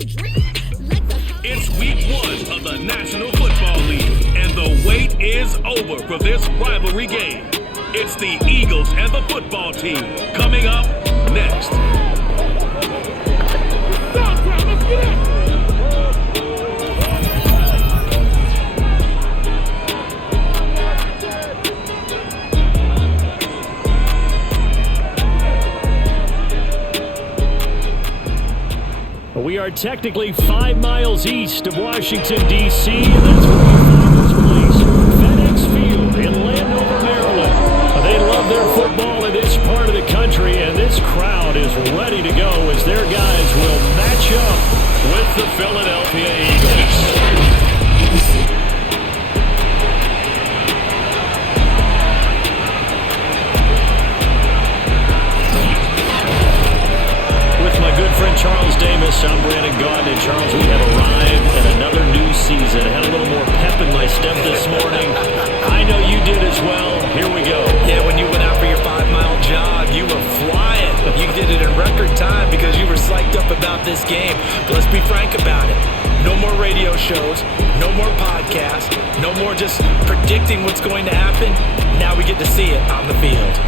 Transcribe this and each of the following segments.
It's week 1 of the National Football League, and the wait is over for this rivalry game. It's the Eagles and the football team coming up next. Let's get it! We are technically 5 miles east of Washington, D.C., and that's where we find this place, FedEx Field in Landover, Maryland. They love their football in this part of the country, and this crowd is ready to go as their guys will match up with the Philadelphia Eagles. Good friend Charles Davis, I'm Brandon Gaudin, and Charles, we have arrived at another new season. I had a little more pep in my step this morning. I know you did as well. Here we go. Yeah, when you went out for your 5-mile jog, you were flying. You did it in record time because you were psyched up about this game. But let's be frank about it. No more radio shows, no more podcasts, no more just predicting what's going to happen. Now we get to see it on the field.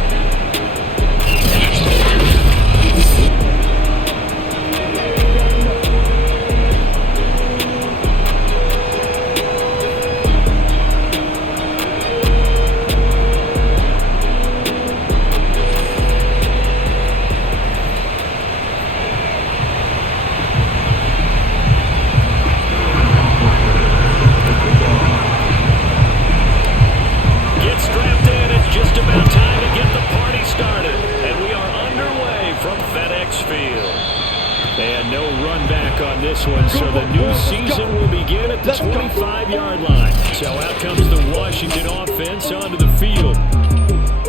So the new season will begin at the 25-yard line. So out comes the Washington offense onto the field.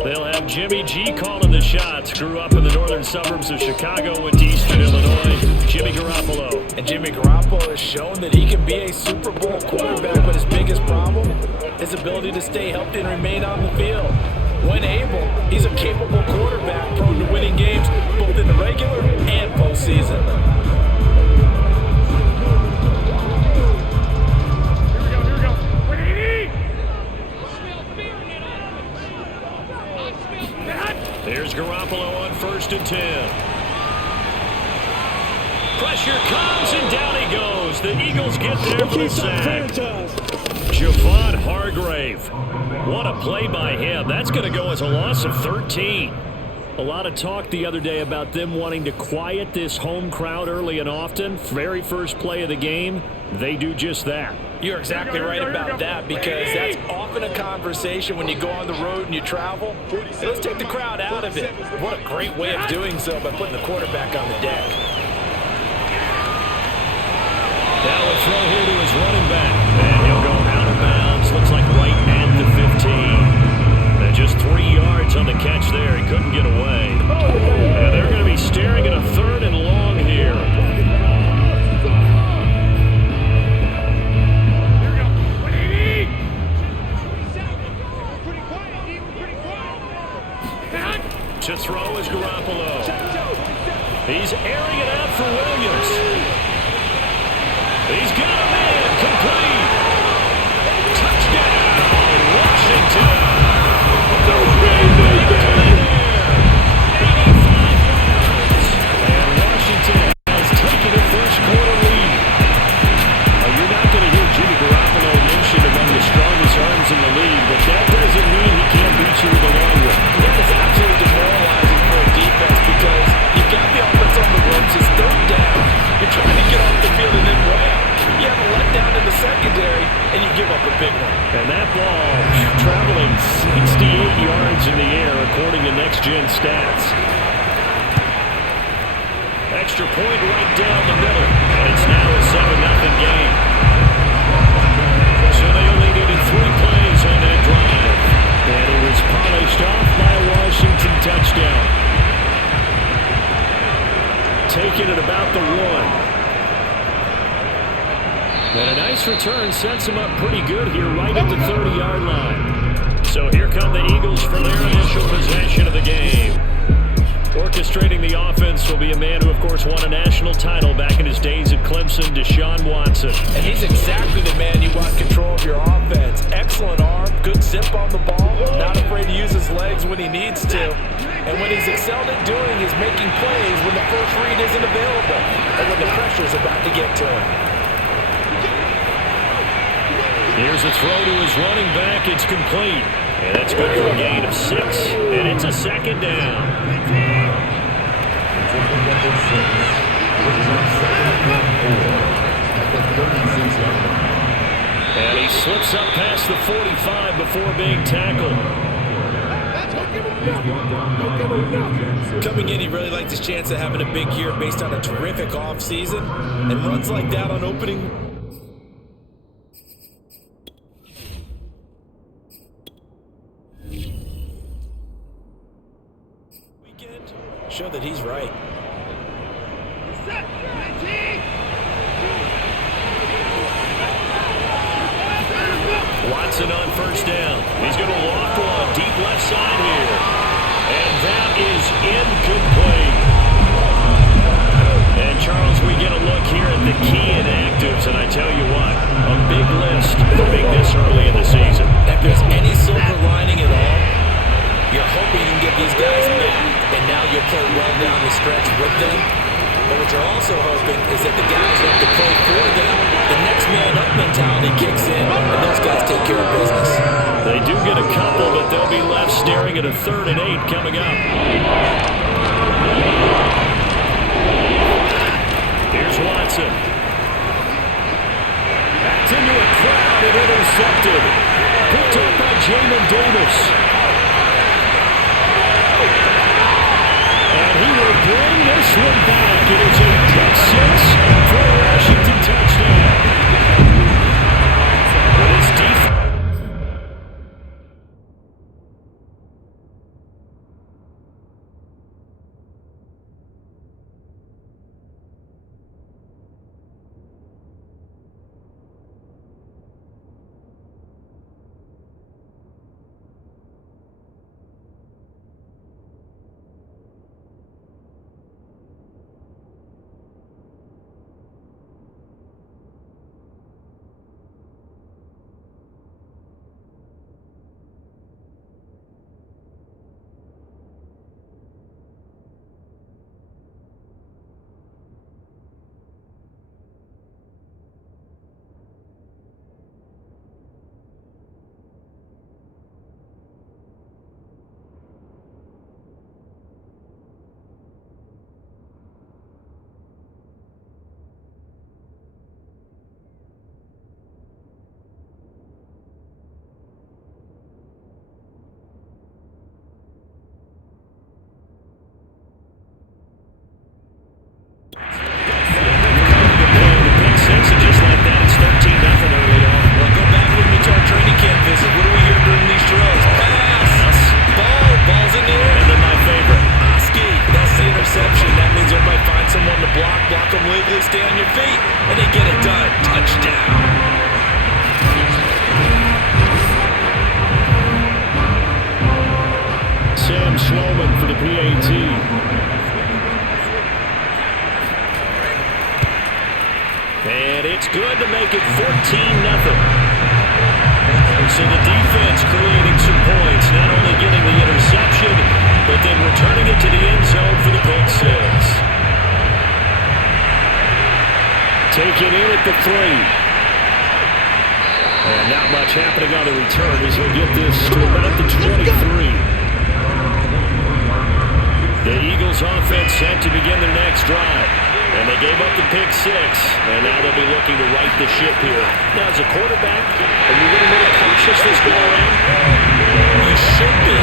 They'll have Jimmy G calling the shots. Grew up in the northern suburbs of Chicago, went to Eastern Illinois. Jimmy Garoppolo. And Jimmy Garoppolo has shown that he can be a Super Bowl quarterback, but his biggest problem, his ability to stay healthy and remain on the field. When able, he's a capable quarterback prone to winning games both in the regular and postseason. There's Garoppolo on 1st and 10. Pressure comes, and down he goes. The Eagles get there for the sack. Javon Hargrave. What a play by him. That's going to go as a loss of 13. A lot of talk the other day about them wanting to quiet this home crowd early and often. Very first play of the game, they do just that. You're exactly right about that, because that's often a conversation when you go on the road and you travel. Let's take the crowd out of it. What a great way of doing so by putting the quarterback on the deck. Now a throw here to his running back, and he'll go out of bounds. Looks like right at the 15. And just 3 yards on the catch there. He couldn't get away. And they're going to be staring at a 3rd and long here. To throw is Garoppolo. He's airing it out for Williams. He's got a man complete. Touchdown, Washington. And Washington has taken a first-quarter lead. You're not going to hear Jimmy Garoppolo mentioned among the strongest arms in the league, but that doesn't mean he can't beat you with a long one. That is absolutely demoralizing for a defense, because you've got the offense on the ropes. It's 3rd down. You're trying to get off the field, and then wham, you have a letdown in the secondary, and you give up a big one. And that ball traveling 68 yards in the air, according to next-gen stats. Extra point right down the middle, and it's now a 7-0 game. So they only needed 3 plays on that drive, and it was polished off by a Washington touchdown. Taking it about the 1. And a nice return sets him up pretty good here right at the 30-yard line. So here come the Eagles for their initial possession of the game. Orchestrating the offense will be a man who, of course, won a national title back in his days at Clemson, Deshaun Watson. And he's exactly the man you want control of your offense. Excellent arm, good zip on the ball, not afraid to use his legs when he needs to. And what he's excelled at doing is making plays when the first read isn't available and when the pressure's about to get to him. Here's a throw to his running back. It's complete. And that's good for a gain of 6. And it's a second down. And he slips up past the 45 before being tackled. Coming in, he really liked his chance of having a big year based on a terrific offseason. And runs like that on opening weekend show that he's right. Watson on first down. He's going to loft one deep left side here. And that is incomplete. And Charles, we get a look here at the key inactives, and I tell you what, a big list for being this early in the season. If there's any silver lining at all, you're hoping you can get these guys back, and now you'll play well down the stretch with them. But what you're also hoping is that the guys who have to play for them, the next man up mentality kicks in, and those guys take care of business. They do get a couple, but they'll be left staring at a 3rd and 8 coming up. Here's Watson. Back into a crowd and intercepted. Picked up by Jamin Davis. And he will bring this one back. It is a pick 6 for a Washington touchdown. This defense. And it's good to make it 14-0. So the defense creating some points, not only getting the interception, but then returning it to the end zone for the pick six. Taken in at the 3. And not much happening on the return as he'll get this to about the 23. The Eagles offense set to begin their next drive. And they gave up the pick 6, and now they'll be looking to right the ship here. Now, as a quarterback, are you a little cautious this go around? You should be,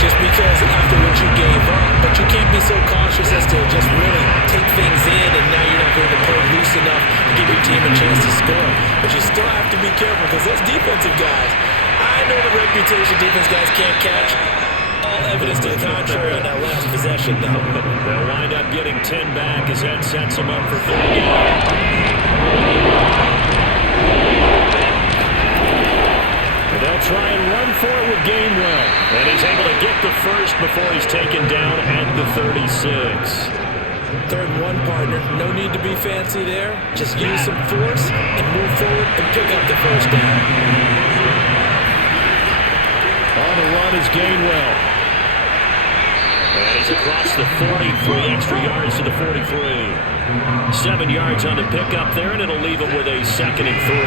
just because after what you gave up. But you can't be so cautious as to just really take things in, and now you're not going to play loose enough to give your team a chance to score. But you still have to be careful, because those defensive guys, I know the reputation defense guys can't catch. All evidence to the contrary on that last possession, though. They'll wind up getting 10 back as that sets them up for 3rd down. They'll try and run for it with Gainwell. And he's able to get the first before he's taken down at the 36. 3rd and 1, partner. No need to be fancy there. Just use some force and move forward and pick up the first down. On the run is Gainwell. And he's across the 40, 3 extra yards to the 43. 7 yards on the pickup there, and it'll leave him with a 2nd and 3.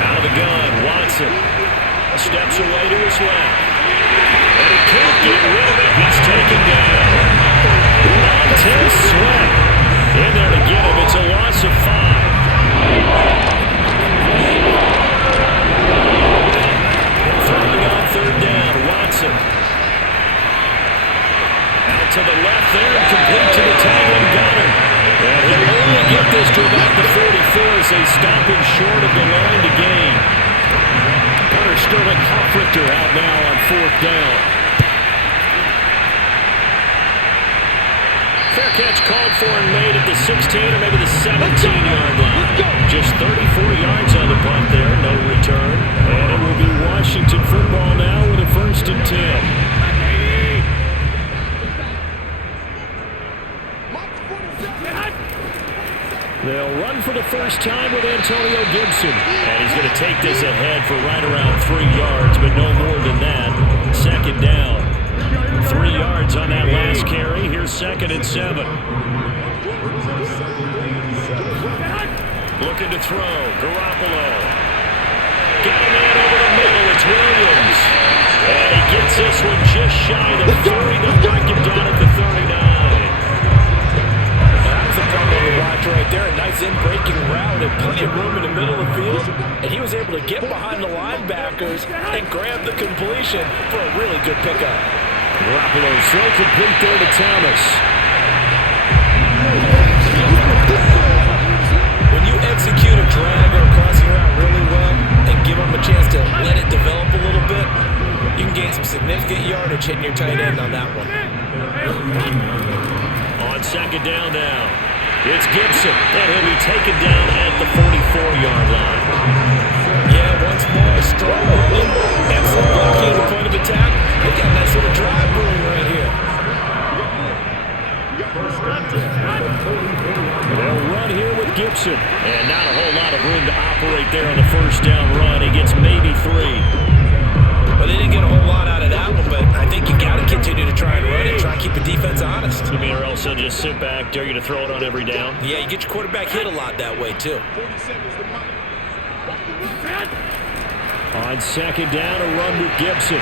Out of the gun, Watson steps away to his left. And he can't get rid of it. He's taken down. Montez Sweat in there to get him. It's a loss of 5. Throwing on 3rd down, Watson. Out to the left there and complete to the tight end Goddard. And he'll only get this to about the 44 as they stop him short of the line to gain. Hunter Sterling Hofrichter out now on 4th down. Fair catch called for and made at the 16 or maybe the 17-yard line. Just 34 yards on the punt there, no return. And it will be Washington football now with a 1st and 10. They'll run for the first time with Antonio Gibson. And he's going to take this ahead for right around 3 yards, but no more than that. 2nd down. 3 yards on that last carry. Here's 2nd and 7. Looking to throw. Garoppolo. Got a man over the middle. It's Williams. And he gets this one just shy of the 30. They'll break him down at the 39. That's a play to watch right there. A nice in-breaking route and plenty of room in the middle of the field. And he was able to get behind the linebackers and grab the completion for a really good pickup. Garoppolo throw complete there to Thomas. When you execute a drag or a crossing route really well and give them a chance to let it develop a little bit, you can gain some significant yardage hitting your tight end on that one. On 2nd down now, it's Gibson, and he'll be taken down at the 44-yard line. Yeah, once more, strong running, excellent blocking at the point of attack. They got a nice little drive brewing right here. They'll run here with Gibson, and not a whole lot of room to operate there on the 1st down run. He gets maybe 3. Well, they didn't get a whole lot out of that one, but I think you got to continue to try and run it, try and keep the defense honest. I mean, or else they'll just sit back, dare you to throw it on every down. Yeah, you get your quarterback hit a lot that way, too. On 2nd down, a run with Gibson.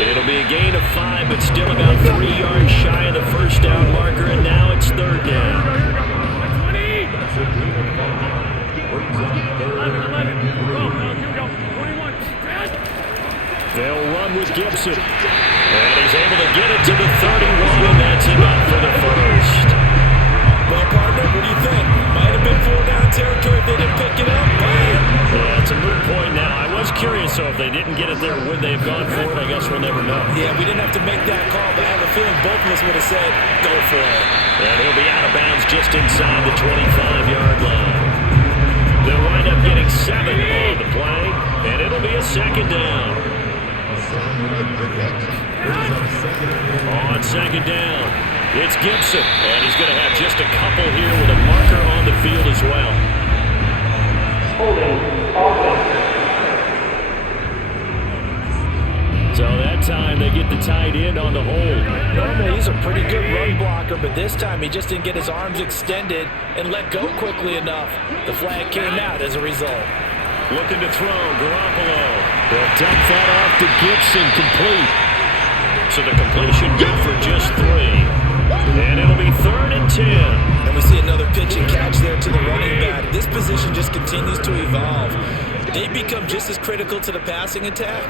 It'll be a gain of 5, but still about 3 yards shy of the 1st down marker, and now it's 3rd down. They'll run with Gibson. And he's able to get it to the 31, and that's enough for the 1st. Well, partner, what do you think? Might have been 4-down territory if they didn't pick it up. Yeah, it's a moot point now. I was curious, so if they didn't get it there, would they have gone for it? I guess we'll never know. Yeah, we didn't have to make that call, but I have a feeling both of us would have said, go for it. And he'll be out of bounds just inside the 25-yard line. They'll wind up getting 7 on the play, and it'll be a 2nd down. On 2nd down, it's Gibson, and he's going to have just a couple here with a marker on the field as well. So that time they get the tight end on the hold. Normally he's a pretty good run blocker, but this time he just didn't get his arms extended and let go quickly enough. The flag came out as a result. Looking to throw, Garoppolo. They'll dump that off to Gibson, complete. So the completion good for just 3. And it'll be 3rd and 10. And we see another pitch and catch there to the running back. This position just continues to evolve. They become just as critical to the passing attack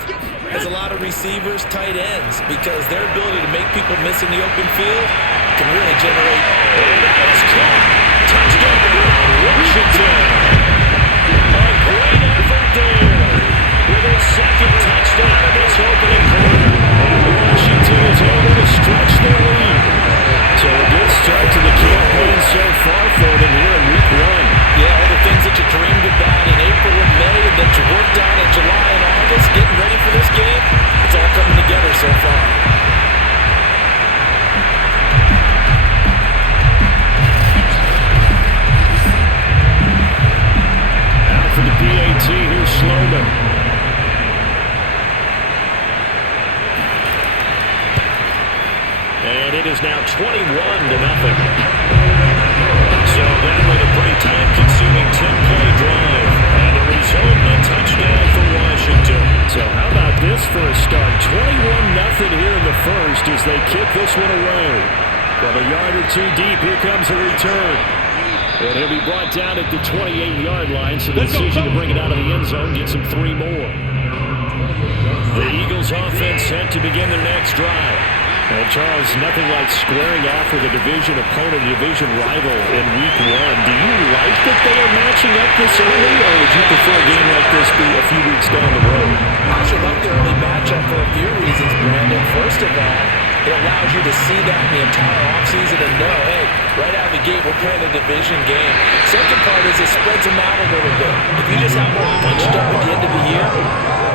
as a lot of receivers, tight ends, because their ability to make people miss in the open field can really generate. And that is caught. Touchdown, Washington. A great effort there with his 2nd touchdown of this opening quarter. And Washington is able to stretch their lead. So a good start to the campaign so far for them here in Week 1. Yeah, all the things that you dreamed about in April and May that you worked on in July and August, getting ready for this game, it's all So that was a pretty time-consuming 10-play drive. And the result, a touchdown for Washington. So how about this for a start? 21-0 here in the first as they kick this one away. From a yard or two deep, here comes a return. And he'll be brought down at the 28-yard line, so the decision to bring it out of the end zone gets him 3 more. The Eagles offense set to begin their next drive. And Charles, nothing like squaring off with a division opponent, a division rival in week 1. Do you like that they are matching up this early, or would you prefer a game like this be a few weeks down the road? I should like the early matchup for a few reasons, Brandon. First of all, it allows you to see that in the entire offseason and know, hey, right out of the gate, we're playing a division game. Second part is it spreads them out a little bit. If you just have one bunched up at the end of the year,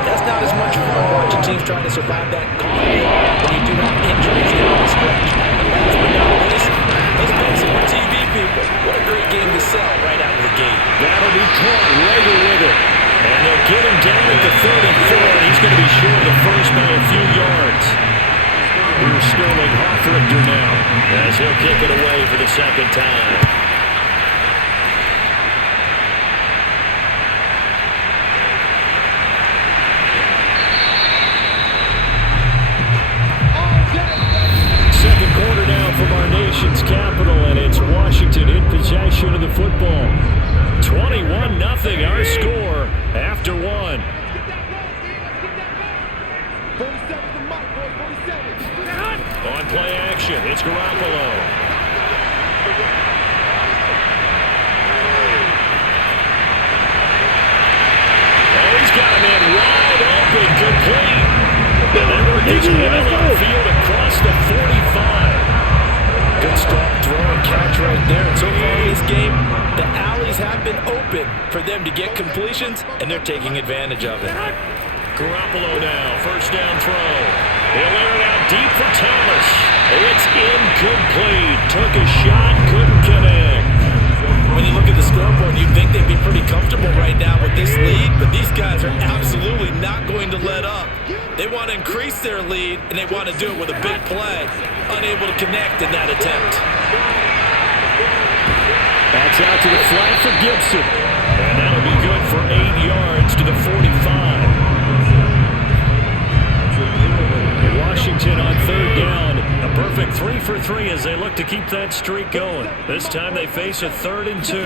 that's not as much fun watching teams trying to survive that gauntlet when you do have injuries down the stretch. And last but not least, let's face it, we're TV people. What a great game to sell right out of the gate. That'll be caught later with it. And they'll get him down at the 34, and he's going to be short of the first by a few yards. Here's Sterling Hoffrichter now as he'll kick it away for the second time. Second quarter now from our nation's capital, and it's Washington in possession of the football. 21-0 our score after 1. On play action, it's Garoppolo. Oh, he's got him in wide open, complete. And then we're getting well outfield across the 45. Good strong throw and catch right there. And so far in this game, the alleys have been open for them to get completions, and they're taking advantage of it. Garoppolo now, first down throw. He'll air it out deep for Thomas. It's incomplete. Took a shot, couldn't connect. When you look at the scoreboard, you'd think they'd be pretty comfortable right now with this lead, but these guys are absolutely not going to let up. They want to increase their lead, and they want to do it with a big play. Unable to connect in that attempt. That's out to the flat for Gibson. And that'll be good for 8 yards to the 45. Washington on third down. A perfect 3 for 3 as they look to keep that streak going. This time they face a 3rd and 2.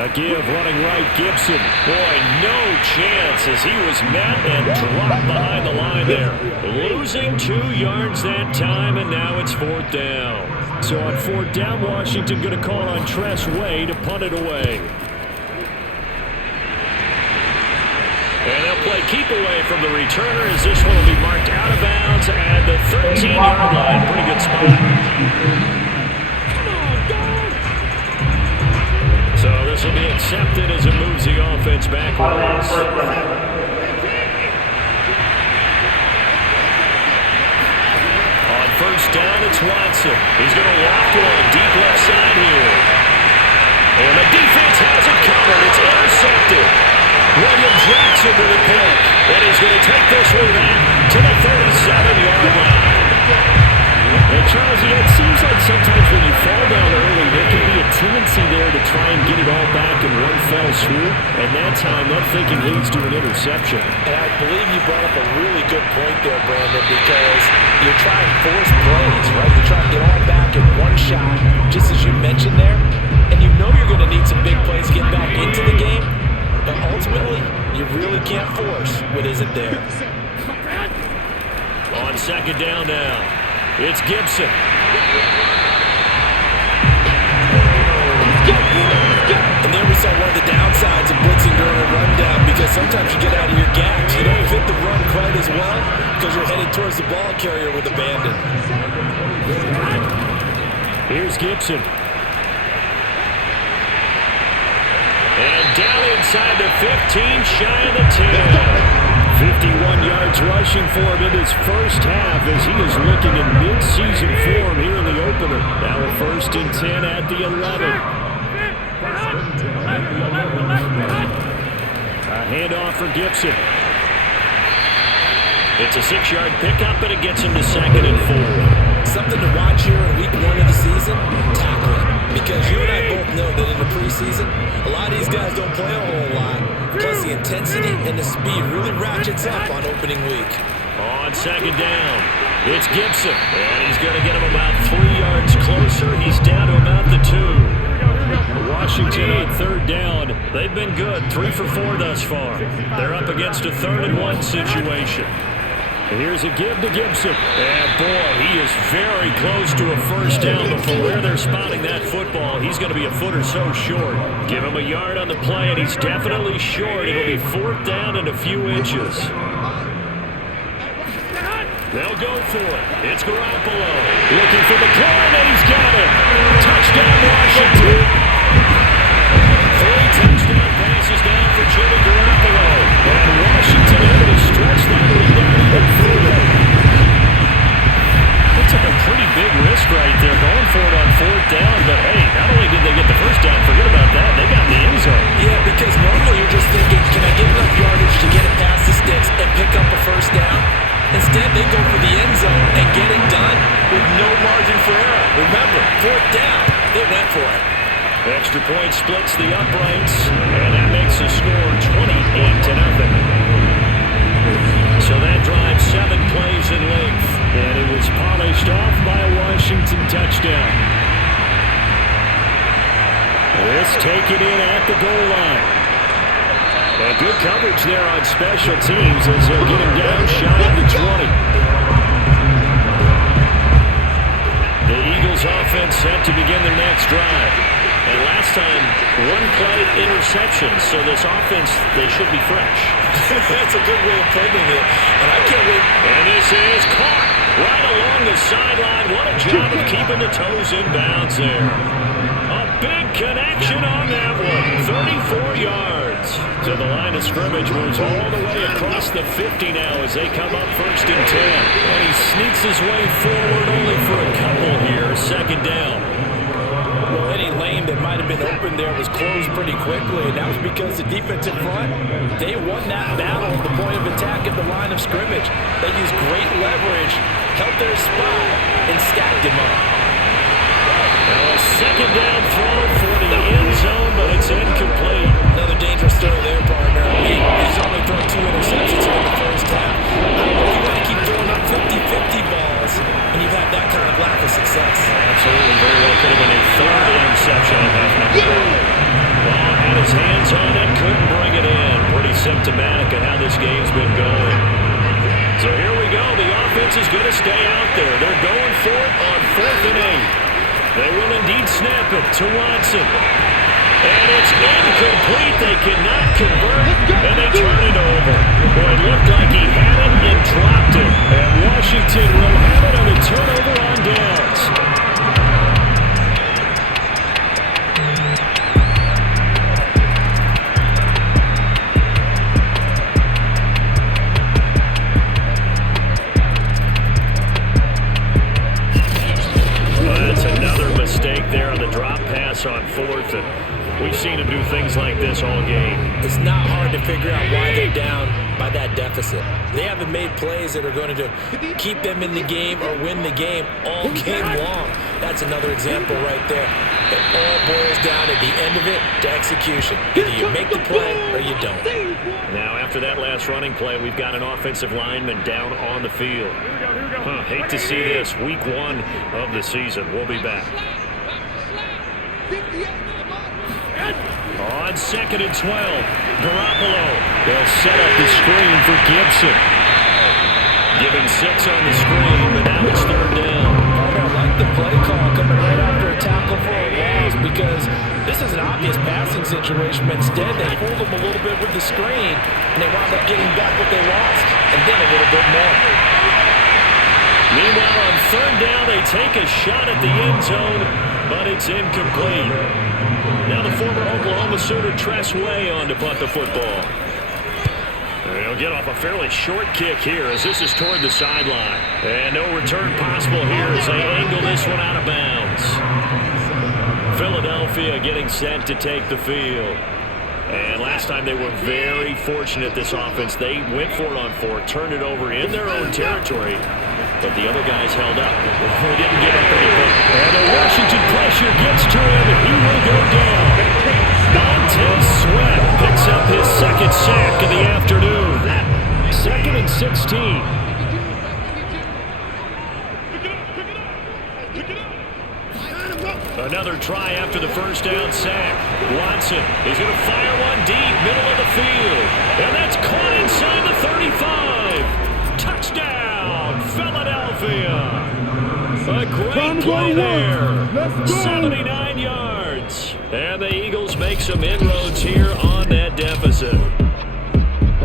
A give running right, Gibson. Boy, no chance as he was met and dropped behind the line there. Losing 2 yards that time, and now it's 4th down. So on 4th down, Washington going to call on Tress Way to punt it away. And they'll play keep away from the returner as this one will be marked out of bounds at the 13-yard line. Pretty good spot. So this will be accepted as it moves the offense backwards. On first down, it's Watson. He's going to loft one deep left side here. And the defense has it covered. It's intercepted. William Jackson with a pick. And he's going to take this one back to the 37-yard line. And Charles, it seems like sometimes when you fall down early, there can be a tendency there to try and get it all back in one fell swoop. And that time, that thinking leads to an interception. And I believe you brought up a really good point there, Brandon, because you're trying to force plays, right? You're trying to get all back in one shot, just as you mentioned there. And you know you're going to need some big plays to get back into the game. But ultimately, you really can't force what isn't there. On second down now, it's Gibson. And there we saw one of the downsides of blitzing during a rundown, because sometimes you get out of your gaps. You don't fit the run quite as well because you're headed towards the ball carrier with abandon. Here's Gibson. And down inside the 15, shy of the 10. 51 yards rushing for him in his first half as he is looking in mid-season form here in the opener. Now a 1st and 10 at the 11. A handoff for Gibson. It's a 6-yard pickup, but it gets him to 2nd and 4. something to watch here in week 1 of the season, tackling. Because you and I both know that in the preseason, a lot of these guys don't play a whole lot. Plus the intensity and the speed really ratchets up on opening week. On second down, it's Gibson. And he's going to get him about 3 yards closer. He's down to about the 2. Washington on third down. They've been good, 3 for 4 thus far. They're up against a 3rd and 1 situation. Here's a give to Gibson. And boy, he is very close to a first down, but from where they're spotting that football, he's going to be a foot or so short. Give him a yard on the play, and he's definitely short. It'll be 4th down and a few inches. They'll go for it. It's Garoppolo. Looking for McLaurin, and he's got it. Touchdown, Washington. 3 touchdown passes down for Jimmy Garoppolo. And Washington able to stretch that lead out even further. They took a pretty big risk right there going for it on 4th down. But, hey, not only did they get the first down, forget about that, they got in the end zone. Yeah, because normally you're just thinking, can I get enough yardage to get it past the sticks and pick up a first down? Instead, they go for the end zone and get it done with no margin for error. Remember, 4th down, they went for it. Extra point splits the uprights, and that makes the score 28-0. So that drives 7 plays in length, and it was polished off by a Washington touchdown. This taken in at the goal line. And good coverage there on special teams as they'll get him down shy of the 20. The Eagles offense set to begin their next drive. And last time, 1 play interception, so this offense, they should be fresh. That's a good way of putting it. And I can't wait. And this is caught right along the sideline. What a job of keeping the toes in bounds there. A big connection on that one. 34 yards. So the line of scrimmage moves all the way across the 50 now as they come up 1st and 10. And he sneaks his way forward only for a couple here. 2nd down. Well, any lane that might have been open there was closed pretty quickly, and that was because the defensive front, they won that battle at the point of attack at the line of scrimmage. They used great leverage, held their spot, and stacked him up. Now a 2nd down throw for the end zone, but it's incomplete. Another dangerous throw there, partner. He's only thrown 2 interceptions here in the first half. I don't know if you want to keep throwing up 50-50 balls when you've had that kind of lack of success. Absolutely. Very well could have been a 3rd interception at half number 1. Ball had his hands on it, couldn't bring it in. Pretty symptomatic of how this game's been going. So here we go. The offense is going to stay out there. They're going for it on 4th and 8. They will indeed snap it to Watson. And it's incomplete. They cannot convert, and they turn it over. Boy, it looked like he had it and dropped it. And Washington will have it on a turnover on downs. There on the drop pass on 4th, and we've seen him do things like this all game. It's not hard to figure out why they're down by that deficit. They haven't made plays that are going to keep them in the game or win the game all game long. That's another example right there. It all boils down at the end of it to execution. Either you make the play or you don't. Now, after that last running play, we've got an offensive lineman down on the field. Hate to see this. Week 1 of the season. We'll be back. On 2nd and 12, Garoppolo. They'll set up the screen for Gibson. Given 6 on the screen, but now it's 3rd down. I like the play call coming right after a tackle for a loss because this is an obvious passing situation, but instead they fooled them a little bit with the screen, and they wound up getting back what they lost, and then a little bit more. Meanwhile, on 3rd down, they take a shot at the end zone, but it's incomplete. Now the former Oklahoma Sooner Tress Way on to punt the football. They'll get off a fairly short kick here as this is toward the sideline. And no return possible here as they angle this one out of bounds. Philadelphia getting set to take the field. And last time they were very fortunate, this offense. They went for it on 4, turned it over in their own territory. but the other guys held up. They didn't give up anything. And the Washington pressure gets to him. He will go down. Montez Sweat picks up his second sack of the afternoon. 2nd and 16. Another try after the first down sack. Watson is going to fire one deep, middle of the field. And that's caught inside the 35. Touchdown, Philadelphia. A great play there. 79 yards. And the Eagles make some inroads here on that deficit.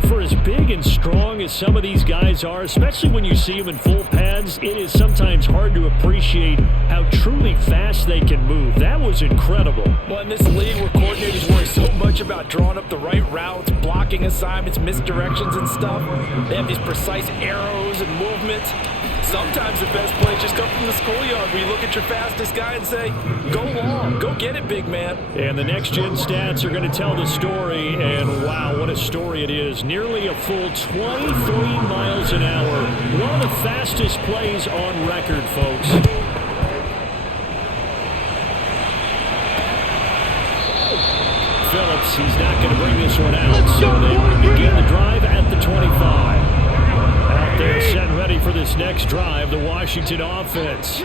For as big and strong as some of these guys are, especially when you see them in full pads, it is sometimes hard to appreciate how truly fast they can move. That was incredible. Well, in this league where coordinators worry so much about drawing up the right routes, blocking assignments, misdirections and stuff, they have these precise arrows and movements. Sometimes the best plays just come from the schoolyard where you look at your fastest guy and say, go long, go get it, big man. And the next-gen stats are going to tell the story, and wow, what a story it is. Nearly a full 23 miles an hour. One of the fastest plays on record, folks. Phillips, he's not going to bring this one out, so they will begin the drive at the 25. Out there set ready for this next drive, the Washington offense.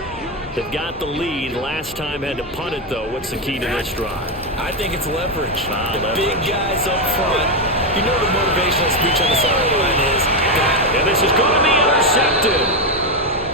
They've got the lead. Last time had to punt it, though. What's the key to this drive? I think it's leverage. Leverage. Big guys up front. You know the motivational speech on the sideline is. And this is going to be intercepted.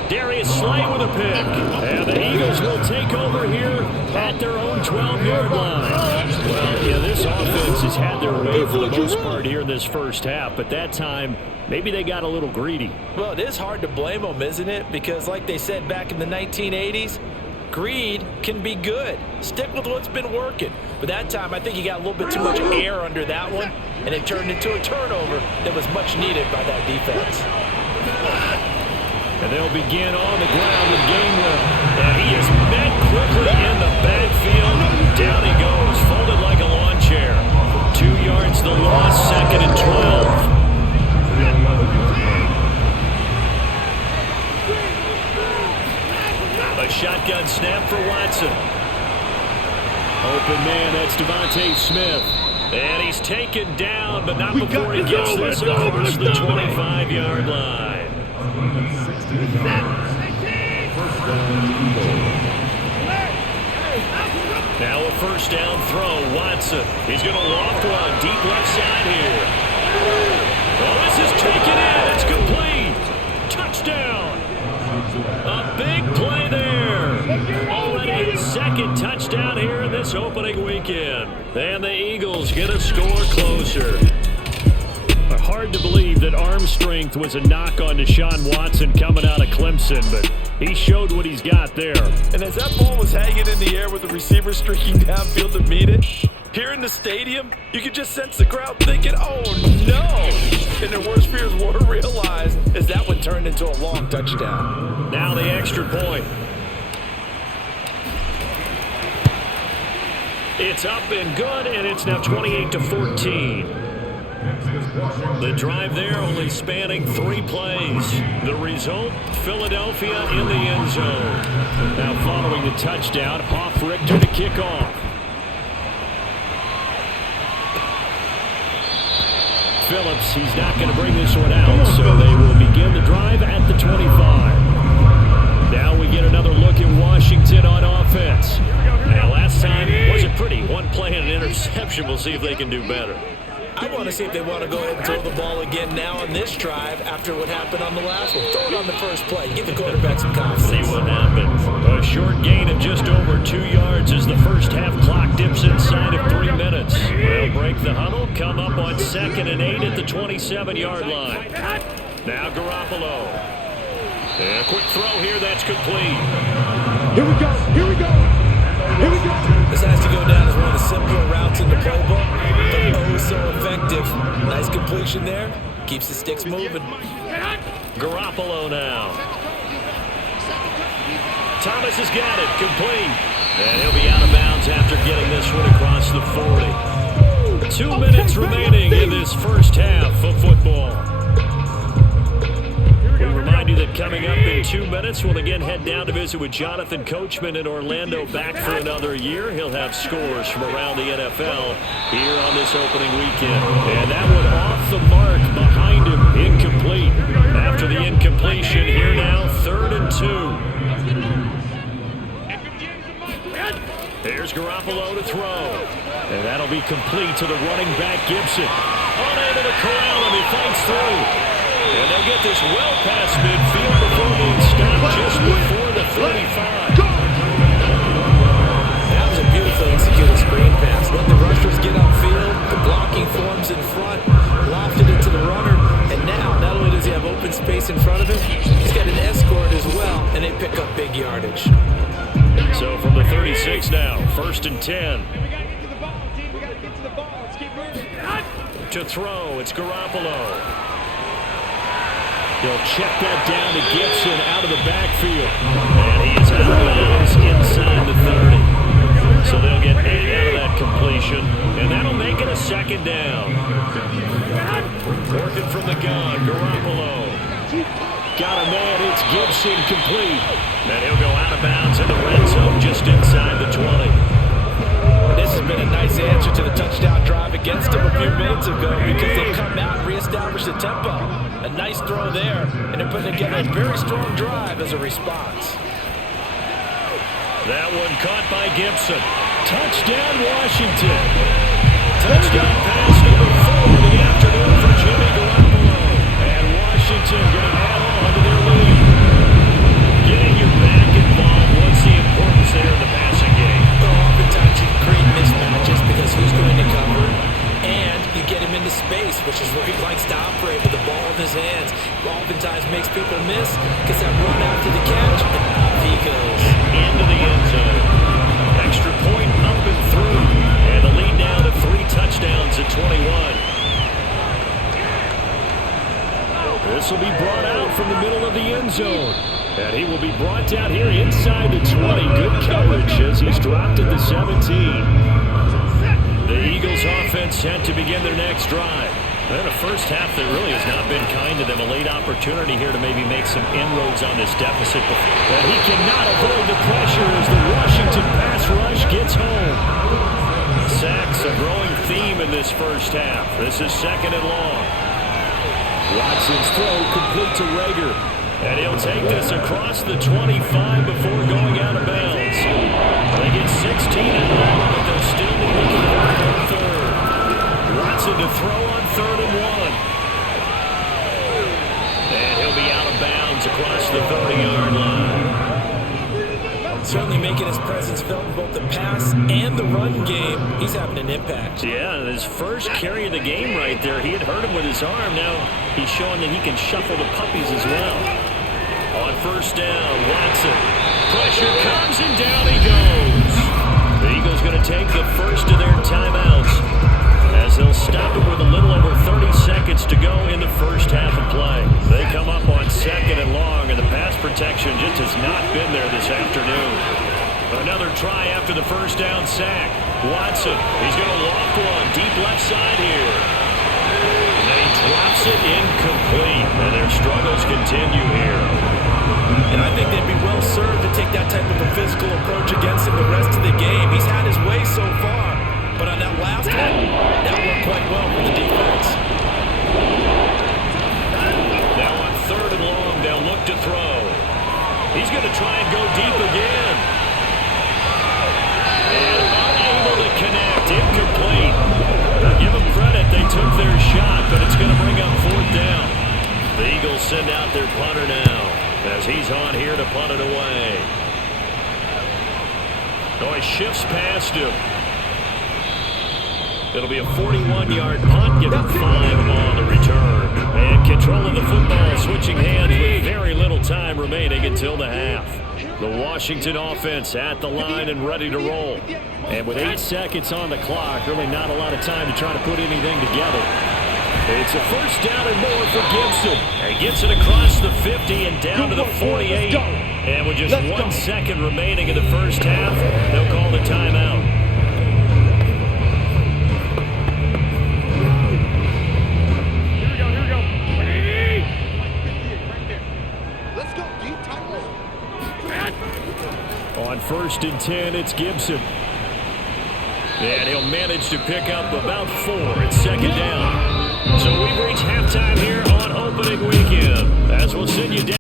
Darius Slay with a pick. And the Eagles will take over here at their own 12-yard line. Well, yeah, this offense has had their way for the most part here in this first half, but that time, maybe they got a little greedy. Well, it is hard to blame them, isn't it? Because like they said back in the 1980s, greed can be good. Stick with what's been working. But that time, I think he got a little bit too much air under that one, and it turned into a turnover that was much needed by that defense. And they'll begin on the ground with Gainwell. And he is met quickly in the backfield. Down he goes, folded like a lawn chair. 2 yards the loss, 2nd and 12. A shotgun snap for Watson. Open man, that's Devontae Smith. And he's taken down, but not before he gets this across the 25-yard line. Now a first down throw, Watson. He's going to loft one deep left side here. Oh, this is taken in. It's complete. Touchdown. A big play there. Already his second touchdown here in this opening weekend. And the Eagles get a score closer. Hard to believe that arm strength was a knock on Deshaun Watson coming out of Clemson, but he showed what he's got there. And as that ball was hanging in the air with the receiver streaking downfield to meet it, here in the stadium, you could just sense the crowd thinking, oh no! And their worst fears were realized as that one turned into a long touchdown. Now the extra point. It's up and good, and it's now 28-14. The drive there only spanning 3 plays. The result, Philadelphia in the end zone. Now following the touchdown, Hoff Richter to kick off. Phillips, he's not going to bring this one out, so they will begin the drive at the 25. Now we get another look at Washington on offense. Now last time wasn't pretty. One play and an interception. We'll see if they can do better. I want to see if they want to go ahead and throw the ball again now on this drive after what happened on the last one. Throw it on the first play. Give the quarterback some confidence. See what happens. A short gain of just over 2 yards as the first half clock dips inside of 3 minutes. They'll break the huddle, come up on 2nd and 8 at the 27-yard line. Now Garoppolo. And a quick throw here, that's complete. Here we go, here we go, here we go. This has to go down as one of the simpler routes in the playbook, but oh so effective. Nice completion there. Keeps the sticks moving. Garoppolo now. Thomas has got it, complete. And he'll be out of bounds after getting this one across the 40. 2 minutes remaining in this first half of football. We remind you that coming up in 2 minutes. We'll again head down to visit with Jonathan Coachman in Orlando, back for another year. He'll have scores from around the NFL here on this opening weekend. And that one off the mark behind him, incomplete. After the incompletion, here now, 3rd and 2. There's Garoppolo to throw. And that'll be complete to the running back, Gibson. Unable to corral him, he fights through. And they'll get this well past midfield before being stopped just before the 35. That was a beautifully executed screen pass. Let the rushers get upfield. The blocking forms in front. Lofted it to the runner. And now, not only does he have open space in front of him, he's got an escort as well. And they pick up big yardage. So from the 36 now, 1st and 10. To throw, it's Garoppolo. He'll check that down to Gibson out of the backfield. And he is out of bounds inside the 30. So they'll get 8 out of that completion. And that'll make it a 2nd down. Working from the gun, Garoppolo. Got a man, it's Gibson complete. And he'll go out of bounds in the red zone just inside the 20. This has been a nice answer to the touchdown drive against them a few minutes ago because they've come out and reestablished the tempo. A nice throw there, and they're putting together a very strong drive as a response. That one caught by Gibson. Touchdown, Washington. Touchdown pass number 4 in the afternoon for Jimmy Garoppolo. And Washington going to add on to their lead. Getting you back involved, what's the importance there in the passing game? Oftentimes you create mismatches because who's going to cover, and you get him into space, which is where he likes to operate with the ball in his hands. Oftentimes makes people miss, gets that run after the catch, and off he goes. Into the end zone. Extra point up and through. And the lead now to 3 touchdowns at 21. This will be brought out from the middle of the end zone. And he will be brought down here inside the 20. Good coverage as he's dropped at the 17. The Eagles offense set to begin their next drive. In the first half, that really has not been kind to them. A late opportunity here to maybe make some inroads on this deficit. But he cannot avoid the pressure as the Washington pass rush gets home. Sacks, a growing theme in this first half. This is 2nd and long. Watson's throw complete to Rager. And he'll take this across the 25 before going out of bounds. They get 16 out of that, but they'll still be looking for 3rd. Watson to throw on 3rd and 1. And he'll be out of bounds across the 30-yard line. Certainly making his presence felt in both the pass and the run game. He's having an impact. Yeah, his first carry of the game right there, he had hurt him with his arm. Now he's showing that he can shuffle the puppies as well. On 1st down, Watson. Pressure comes and down he goes. The Eagles going to take the first of their timeouts as they'll stop it with a little over 30 seconds to go in the first half of play. They come up on 2nd and long, and the pass protection just has not been there this afternoon. Another try after the first down sack. Watson, he's going to loft one deep left side here. And he drops it incomplete, and their struggles continue here. And I think they'd be well served to take that type of a physical approach against him the rest of the game. He's had his way so far, but on that last one, that worked quite well for the defense. Now on 3rd and long, they'll look to throw. He's going to try and go deep again. And unable to connect, incomplete. Now give them credit, they took their shot, but it's going to bring up 4th down. The Eagles send out their punter now, as he's on here to punt it away. Oh, he shifts past him. It'll be a 41-yard punt, give him 5 on the return. And control of the football, switching hands with very little time remaining until the half. The Washington offense at the line and ready to roll. And with 8 seconds on the clock, really not a lot of time to try to put anything together. It's a 1st down and more for Gibson. He gets it across the 50 and down to the 48. And with just 1 second remaining in the first half, they'll call the timeout. Let's go. 10, it's Gibson. And he'll manage to pick up about 4. It's second down. So we've reached halftime here on opening weekend. As we'll send you down.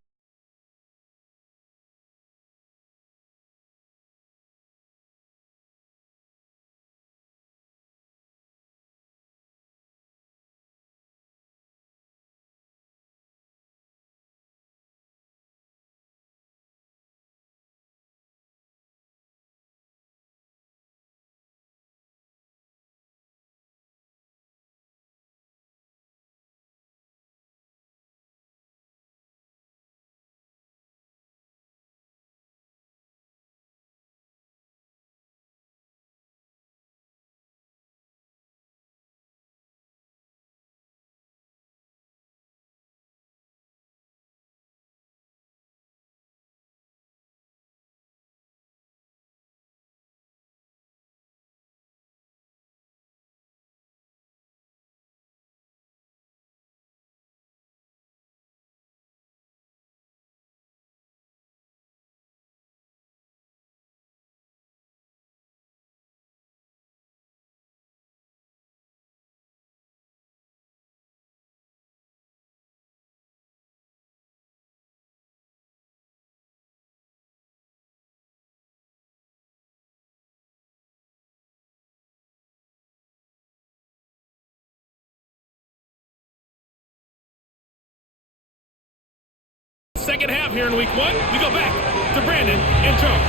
Second half here in week 1. We go back to Brandon and Charles.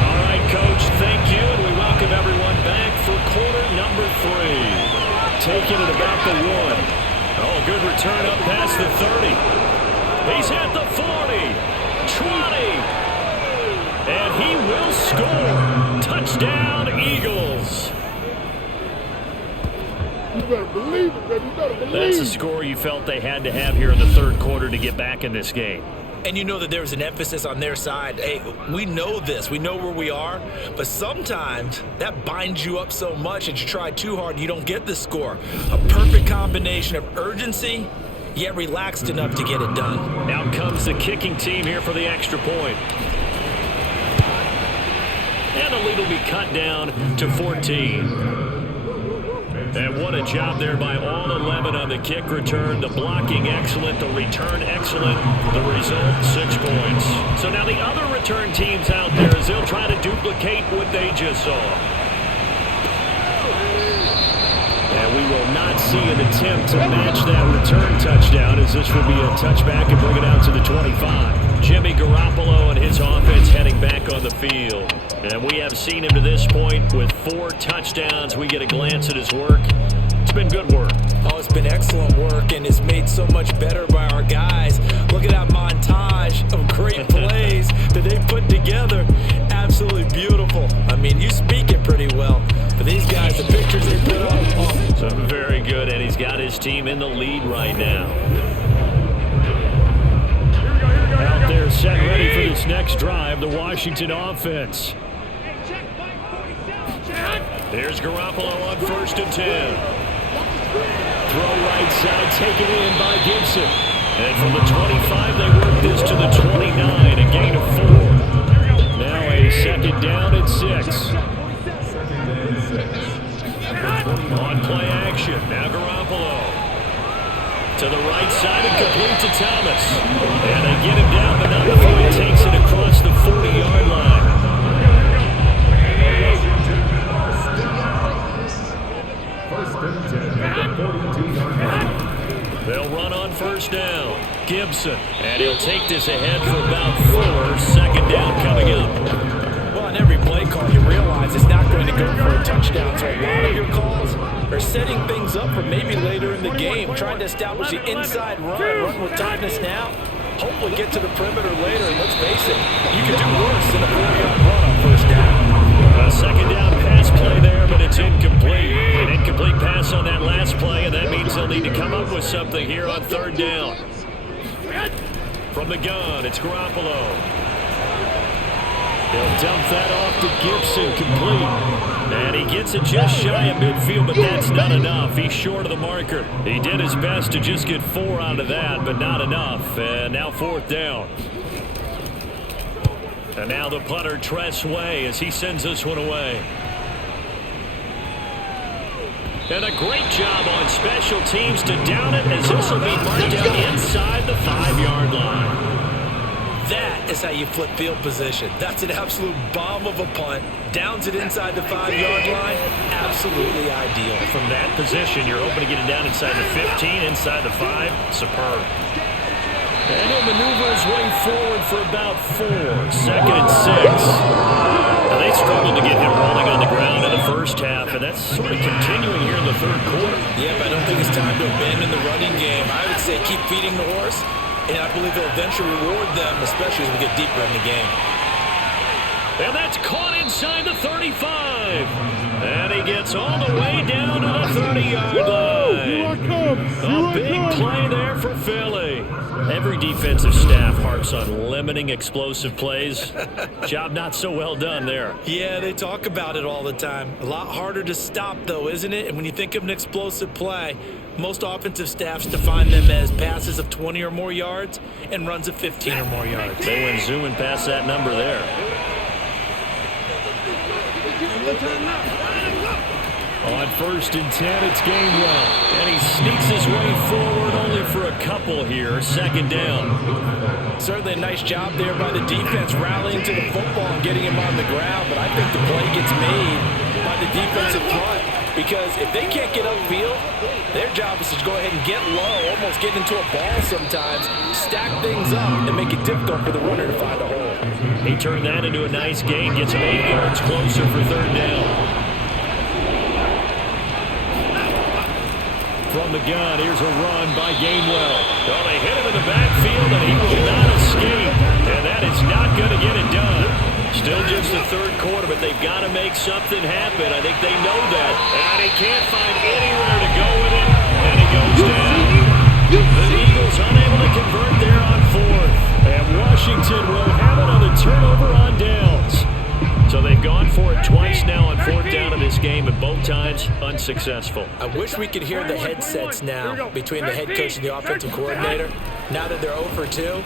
All right, Coach, thank you, and we welcome everyone back for quarter number 3. Taking it about the 1. Oh, good return up past the 30. He's at the 40, 20, and he will score. Touchdown, Eagles. You better believe it, baby. You better believe it. That's a score you felt they had to have here in the third quarter to get back in this game. And you know that there was an emphasis on their side. Hey, we know this. We know where we are. But sometimes that binds you up so much that you try too hard and you don't get the score. A perfect combination of urgency, yet relaxed enough to get it done. Now comes the kicking team here for the extra point. And the lead will be cut down to 14. And what a job there by all 11 on the kick return. The blocking excellent, the return excellent. The result, 6 points. So now the other return teams out there as they'll try to duplicate what they just saw. And we will not see an attempt to match that return touchdown as this will be a touchback and bring it out to the 25. Jimmy Garoppolo and his offense heading back on the field. And we have seen him to this point with 4 touchdowns. We get a glance at his work. It's been good work. Oh, it's been excellent work, and it's made so much better by our guys. Look at that montage of great plays that they put together. Absolutely beautiful. I mean, you speak it pretty well. But these guys, the pictures they put up. Oh. So very good, and he's got his team in the lead right now. Out there set ready for this next drive, the Washington offense. There's Garoppolo on 1st and 10. Throw right side, taken in by Gibson. And from the 25, they work this to the 29, a gain of 4. Now a second down at 6. On play action, now Garoppolo. To the right side and complete to Thomas. And they get him down, but not before he takes it across the 40-yard line. They'll run on 1st down. Gibson. And he'll take this ahead for about 4. Second down coming up. Well, on every play call, you realize it's not going to go for a touchdown. So a lot of your calls are setting things up for maybe later in the game, trying to establish the inside run with toughness now. Hopefully get to the perimeter later. And let's face it, you can do worse than a 40-yard run on 1st down. A second down pass play there, but it's incomplete. An incomplete pass on that last play, and that means they'll need to come up with something here on 3rd down. From the gun, it's Garoppolo. He'll dump that off to Gibson, complete. And he gets it just shy of midfield, but that's not enough. He's short of the marker. He did his best to just get 4 out of that, but not enough. And now 4th down. And now the punter Tress Way as he sends this one away. And a great job on special teams to down it as this will be marked down inside the 5-yard line. That is how you flip field position. That's an absolute bomb of a punt. Downs it inside the 5-yard line. Absolutely ideal. From that position, you're hoping to get it down inside the 15, inside the 5. Superb. And he'll maneuver his way forward for about 4. 2nd and 6. Now they struggled to get him rolling on the ground in the first half, and that's sort of continuing here in the third quarter. Yep, I don't think it's time to abandon the running game. I would say keep feeding the horse, and I believe he'll eventually reward them, especially as we get deeper in the game. And that's caught inside the 35. And he gets all the way down to the 30-yard line. A big play there for Philly. Every defensive staff harps on limiting explosive plays. Job not so well done there. Yeah, they talk about it all the time. A lot harder to stop, though, isn't it? And when you think of an explosive play, most offensive staffs define them as passes of 20 or more yards and runs of 15 or more yards. They went zooming past that number there. On 1st and 10, it's Gainwell. And he sneaks his way forward only for a couple here. 2nd down. Certainly a nice job there by the defense rallying to the football and getting him on the ground. But I think the play gets made by the defensive front. Because if they can't get upfield, their job is to go ahead and get low, almost get into a ball sometimes, stack things up, and make it difficult for the runner to find a hole. He turned that into a nice gain, gets him 8 yards closer for 3rd down. From the gun, here's a run by Gainwell. Well, they hit him in the backfield, and he will not escape. And that is not going to get it done. Still just the 3rd quarter, but they've got to make something happen. I think they know that. And he can't find anywhere to go with it. And he goes down. The Eagles unable to convert there on 4th. And Washington will have another turnover on downs. So they've gone for it twice now on 4th down in this game, but both times unsuccessful. I wish we could hear the headsets now between the head coach and the offensive coordinator. Now that they're 0 for 2,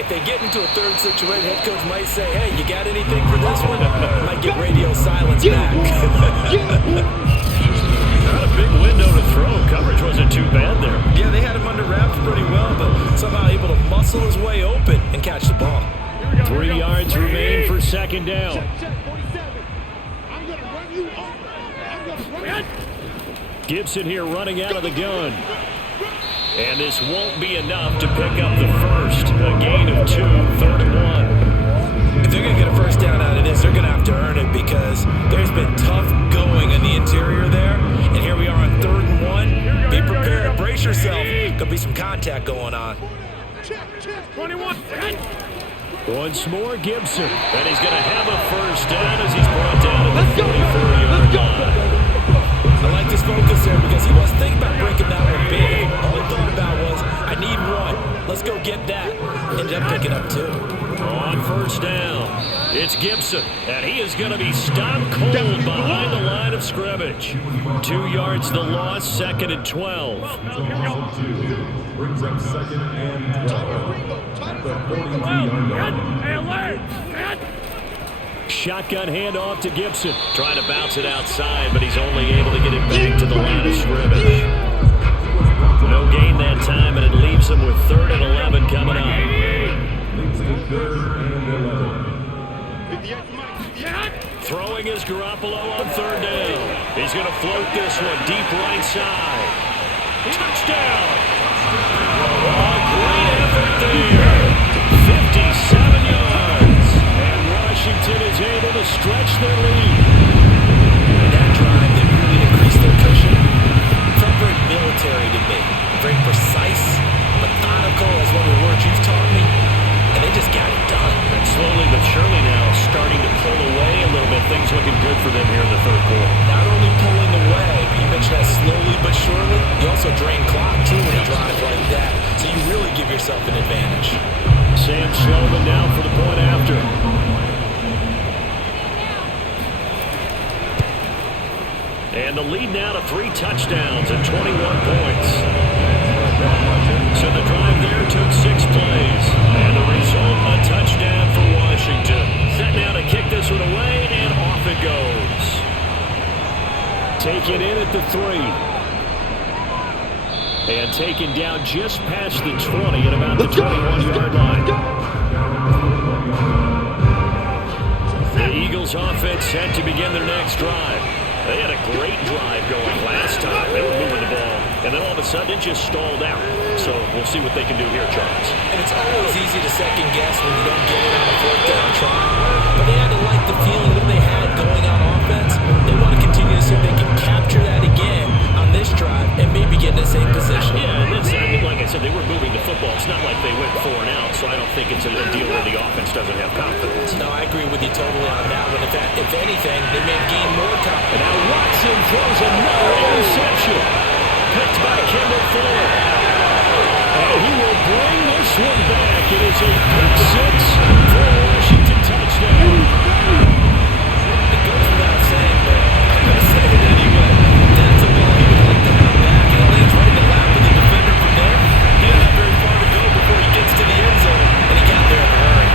if they get into a 3rd situation, head coach might say, hey, you got anything for this one? Might get radio silence back. Not a big window to throw. Coverage wasn't too bad there. Yeah, they had him under wraps pretty well, but somehow able to muscle his way open and catch the ball. 3 yards remain for 2nd down. Gibson here running out of the gun. And this won't be enough to pick up the first. A gain of 2, 3rd and 1. If they're going to get a first down out of this, they're going to have to earn it because there's been tough going in the interior there. And here we are on 3rd and 1. Be prepared. Brace yourself. Could be some contact going on. 21. Once more, Gibson. And he's going to have a first down as he's brought down at the 44-yard line. I like this focus there because he wasn't thinking about breaking that one big. All he thought about was, I need 1. Let's go get that. Ended up picking up 2. On 1st down, it's Gibson. And he is going to be stopped cold behind the line of scrimmage. 2 yards the loss, 2nd and 12. Brings up 2nd and 12. At the 43-yard line. Shotgun handoff to Gibson. Trying to bounce it outside, but he's only able to get it back to the line of scrimmage. No gain that time, and it leaves him with 3rd and 11 coming up. Leads to 3rd and 11. Throwing is Garoppolo on 3rd down. He's going to float this one deep right side. Touchdown! A great effort there. 57 yards. And Washington is able to stretch their lead. That drive, they really increased their cushion. Felt very military to me. Very precise, methodical, as one of the words you've taught me. And they just got it done. And slowly but surely now starting to pull away a little bit. Things looking good for them here in the 3rd quarter. Not only pulling away, but you mentioned that slowly but surely. You also drain clock, too, when you drive like that. So you really give yourself an advantage. Sam Sloman down for the point after. And the lead now to 3 touchdowns and 21 points. So the drive there took 6 plays. And the result, a touchdown for Washington. Set now to kick this one away, and off it goes. Taken in at the 3. And taken down just past the 20 at about the 21-yard line. The Eagles offense set to begin their next drive. They had a great drive going last time. They were moving the ball, and then all of a sudden it just stalled out. So we'll see what they can do here, Charles. And it's always easy to second guess when you don't get it on a fourth down try. But they had to like the feeling that they had going on offense. They want to continue to see if they can capture that again on this drive and maybe get in the same position. Yeah, and that's, I mean, like I said, they were moving the football. It's not like they went 4 and out, so I don't think it's a deal where the offense doesn't have confidence. No, I agree with you totally on that one. If anything, they may gain more confidence. Now Watson throws another interception. Picked by Kimball Ford. And he will bring this one back. It is a pick 6 for a Washington touchdown. It goes without saying, but I'm going to say it anyway. That's a ball he would like to have back. And it lands right in the lap of the defender from there. He didn't have very far to go before he gets to the end zone, and he got there in a hurry.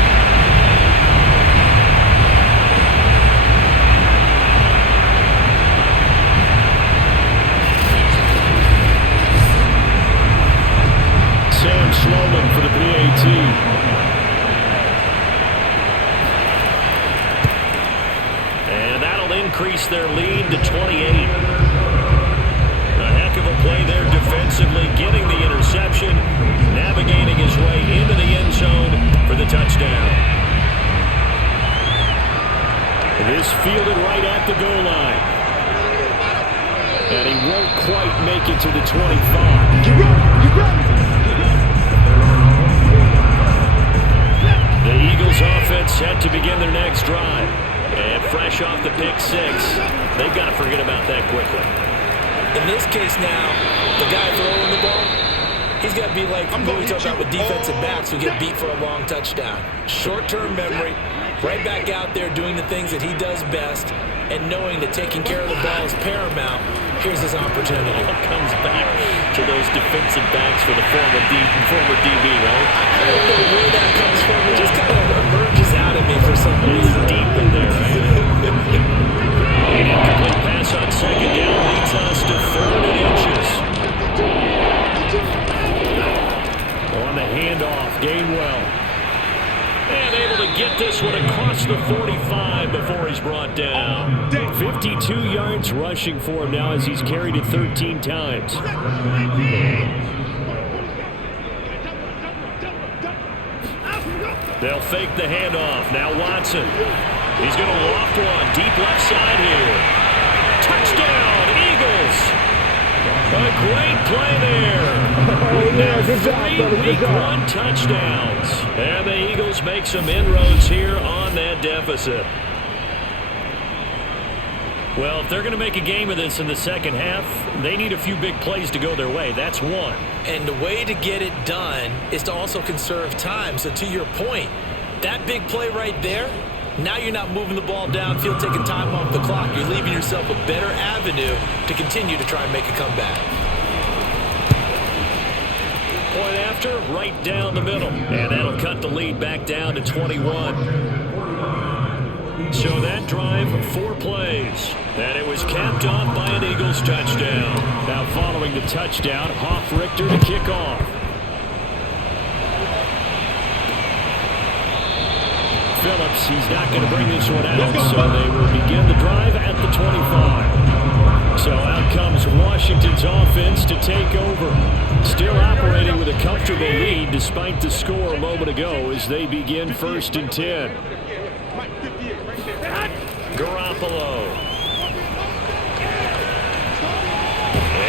Sam Sloman for the PAT. And that'll increase their lead to 28. A heck of a play there defensively, getting the interception, navigating his way into the end zone for the touchdown. It is fielded right at the goal line. And he won't quite make it to the 25. The Eagles offense set to begin their next drive. And fresh off the pick 6, they've got to forget about that quickly. In this case now, the guy throwing the ball, he's got to be like what we talk about with defensive backs who get beat for a long touchdown. Short-term memory, right back out there doing the things that he does best, and knowing that taking care of the ball is paramount. Here's his opportunity. It comes back to those defensive backs for the former DB, right? I don't know where that comes from. It just kind of emerges out of me for some reason. It's deep in there, right? An incomplete pass on second down leads us to 3rd and inches. On the handoff, Gainwell. And able to get this one across the 45 before he's brought down. 52 yards rushing for him now as he's carried it 13 times. They'll fake the handoff. Now Watson. He's going to loft one deep left side here. Touchdown, Eagles. A great play there. Now 3 Week 1 touchdowns. And the Eagles make some inroads here on that deficit. Well, if they're going to make a game of this in the second half, they need a few big plays to go their way. That's one. And the way to get it done is to also conserve time. So to your point, that big play right there, now you're not moving the ball downfield, taking time off the clock. You're leaving yourself a better avenue to continue to try and make a comeback. Point after, right down the middle. And that'll cut the lead back down to 21. So that drive, 4 plays. And it was capped off by an Eagles touchdown. Now following the touchdown, Hoff-Richter to kick off. Phillips, he's not going to bring this one out, so they will begin the drive at the 25. So out comes Washington's offense to take over. Still operating with a comfortable lead despite the score a moment ago as they begin 1st and 10. Garoppolo.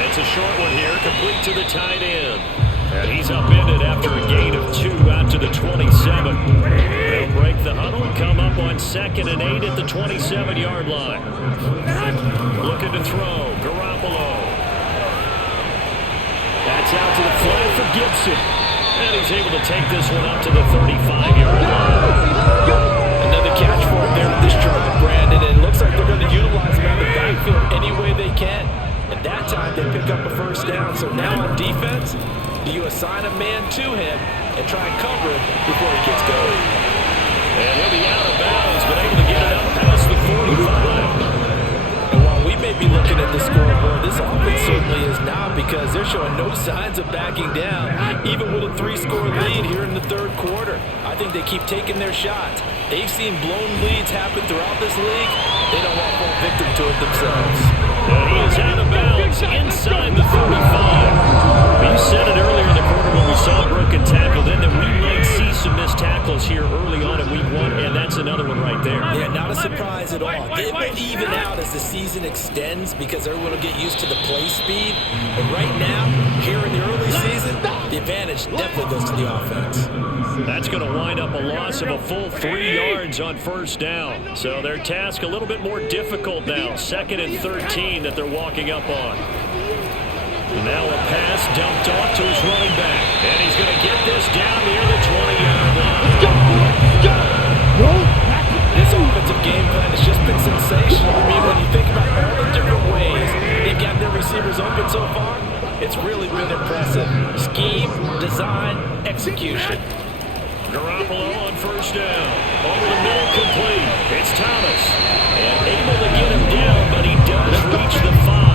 It's a short one here, complete to the tight end. And he's upended after a gain of 2 out to the 27. They'll break the huddle, come up on 2nd and 8 at the 27-yard line. Looking to throw, Garoppolo. That's out to the flat for Gibson. And he's able to take this one up to the 35-yard line. Another catch for him there with this drive, Brandon. And it looks like they're going to utilize him out of the backfield any way they can. At that time, they pick up a 1st down. So now on defense, do you assign a man to him and try and cover him before he gets going? And he'll be out of bounds, but at the scoreboard. This offense certainly is not, because they're showing no signs of backing down, even with a 3-score lead here in the third quarter. I think they keep taking their shots. They've seen blown leads happen throughout this league. They don't want to fall victim to it themselves. And he is out of bounds inside the 35. You said it earlier in the quarter when we saw a broken tackle then that we might see some missed tackles here early on in week 1, and that's another one right there. Yeah, not a surprise at all. It will even out as the season extends because everyone will get used to the play speed. But right now, here in the early season, the advantage definitely goes to the offense. That's going to wind up a loss of a full 3 yards on first down. So their task a little bit more difficult now. 2nd and 13 that they're walking up on. Now a pass dumped off to his running back. And he's going to get this down near the 20-yard line. This offensive game plan has just been sensational. I mean, when you think about all the different ways they've gotten their receivers open so far, it's really been impressive. Scheme, design, execution. Garoppolo on first down. Over the middle, complete. It's Thomas. And able to get him down, but he does reach the 5.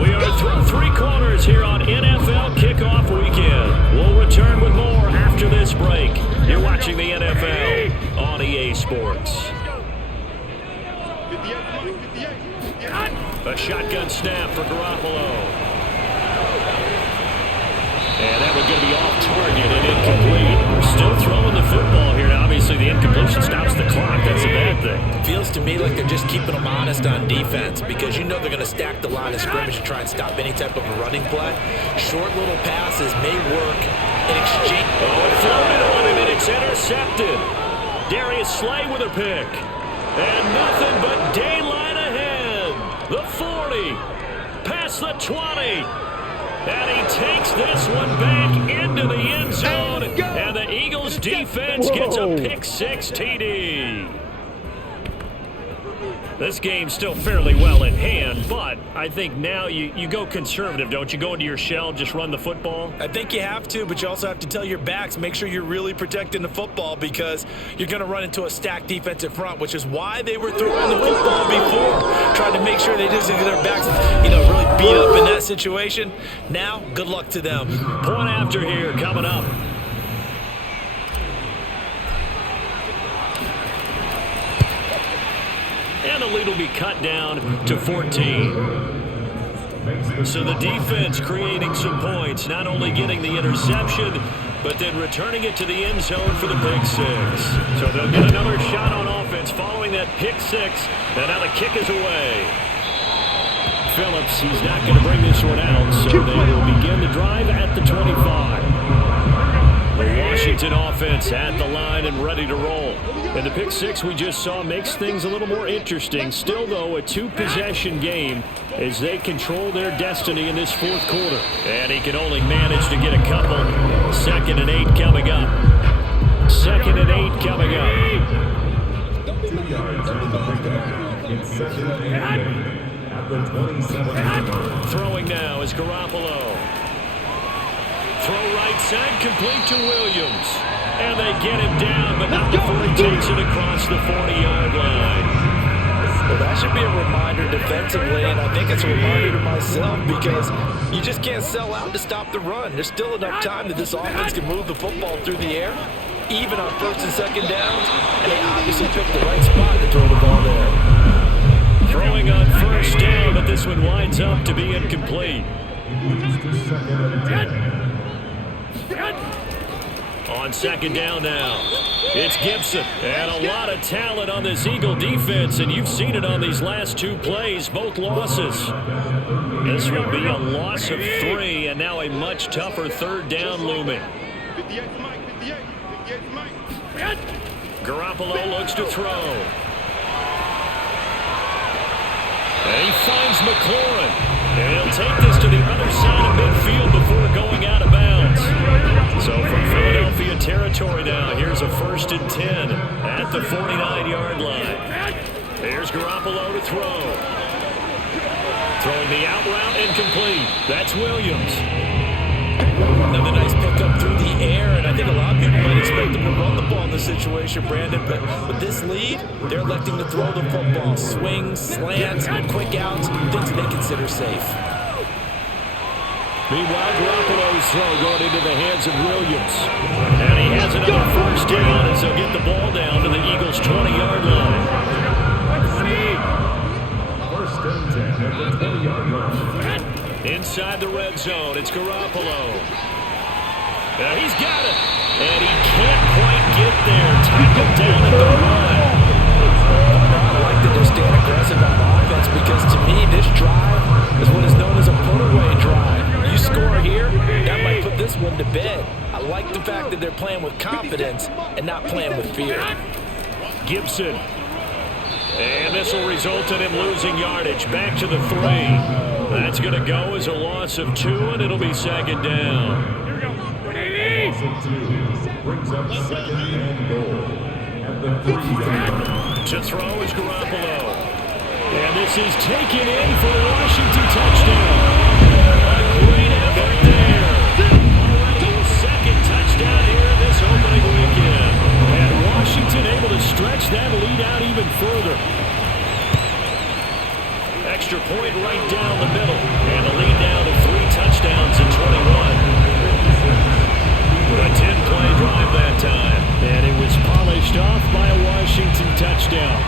We are through 3 quarters here on NFL Kickoff Weekend. We'll return with more after this break. You're watching the NFL on EA Sports. A shotgun snap for Garoppolo. And that was going to be off target and incomplete. We're still throwing the football here. Obviously, the incompletion stops the clock. That's a bad thing. Feels to me like they're just keeping them honest on defense, because you know they're going to stack the line of scrimmage and try and stop any type of a running play. Short little passes may work in exchange. Oh, it floated on him, and it's intercepted. Darius Slay with a pick. And nothing but daylight ahead. The 40. Past the 20. And he takes this one back into the end zone. And the Eagles defense gets a pick-6 TD. This game's still fairly well in hand, but I think now you go conservative, don't you? Go into your shell, just run the football? I think you have to, but you also have to tell your backs, make sure you're really protecting the football, because you're going to run into a stacked defensive front, which is why they were throwing the football before, trying to make sure they just get their backs, really beat up in that situation. Now, good luck to them. Point after here coming up. And the lead will be cut down to 14. So the defense creating some points, not only getting the interception, but then returning it to the end zone for the pick-6. So they'll get another shot on offense following that pick-6, and now the kick is away. Phillips, he's not going to bring this one out, so they will begin the drive at the 25. The Washington offense at the line and ready to roll. And the pick-6 we just saw makes things a little more interesting. Still, though, a 2-possession game as they control their destiny in this fourth quarter. And he can only manage to get a couple. 2nd and 8 coming up. 2nd and 8 coming up. 2 yards on the pickup. It's 2nd and 8 at the 27. Throwing now is Garoppolo. Throw right side, complete to Williams. And they get him down, but not before he takes it across the 40-yard line. Well, that should be a reminder defensively, and I think it's a reminder to myself, because you just can't sell out to stop the run. There's still enough time that this offense can move the football through the air, even on 1st and 2nd downs, and they obviously picked the right spot to throw the ball there. Throwing on first down, but this one winds up to be incomplete. On second down now, it's Gibson. And a lot of talent on this Eagle defense, and you've seen it on these last 2 plays, both losses. This will be a loss of 3, and now a much tougher third down looming. 58 Mike, 58 Mike. Garoppolo looks to throw. And he finds McLaurin. And he'll take this to the other side of midfield before going out of bounds. So from Philadelphia territory now, here's a 1st and 10 at the 49-yard line. Here's Garoppolo to throw. Throwing the out route incomplete. That's Williams. Another nice pickup through the air, and I think a lot of people might expect them to run the ball in this situation, Brandon, but with this lead, they're electing to throw the football. Swings, slants, quick outs, things they consider safe. Meanwhile, Garoppolo's throw going into the hands of Williams. And he has another 1st down as they'll get the ball down to the Eagles' 20-yard line. 1st and 10 at the 20-yard line. Inside the red zone, it's Garoppolo. He's got it. And he can't quite get there. Tackled down at the line. I like that they're staying aggressive on offense because to me, this drive is what is known as a put-away drive. You score here, that might put this one to bed. I like the fact that they're playing with confidence and not playing with fear. Gibson. And this will result in him losing yardage. Back to the 3. That's going to go as a loss of 2, and it'll be 2nd down. Loss of 2 brings up 2nd and goal at the 3-yard line. To throw is Garoppolo. And this is taken in for a Washington touchdown. A great effort there. Already his 2nd touchdown here this opening weekend. And Washington able to stretch that lead out even further. Extra point right down the middle. And the lead now to 3 touchdowns in 21. A 10-play drive that time. And it was polished off by a Washington touchdown.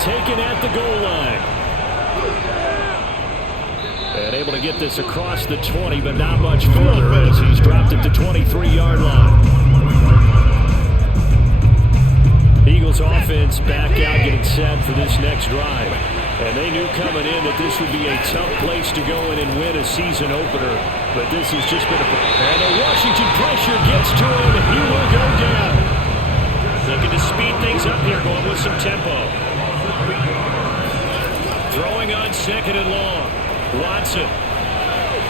Taken at the goal line. And able to get this across the 20, but not much further as he's dropped it to 23-yard line. Eagles offense back out getting set for this next drive. And they knew coming in that this would be a tough place to go in and win a season opener. But this has just been and the Washington pressure gets to him, and he will go down. Looking to speed things up here, going with some tempo. Throwing on 2nd and long. Watson.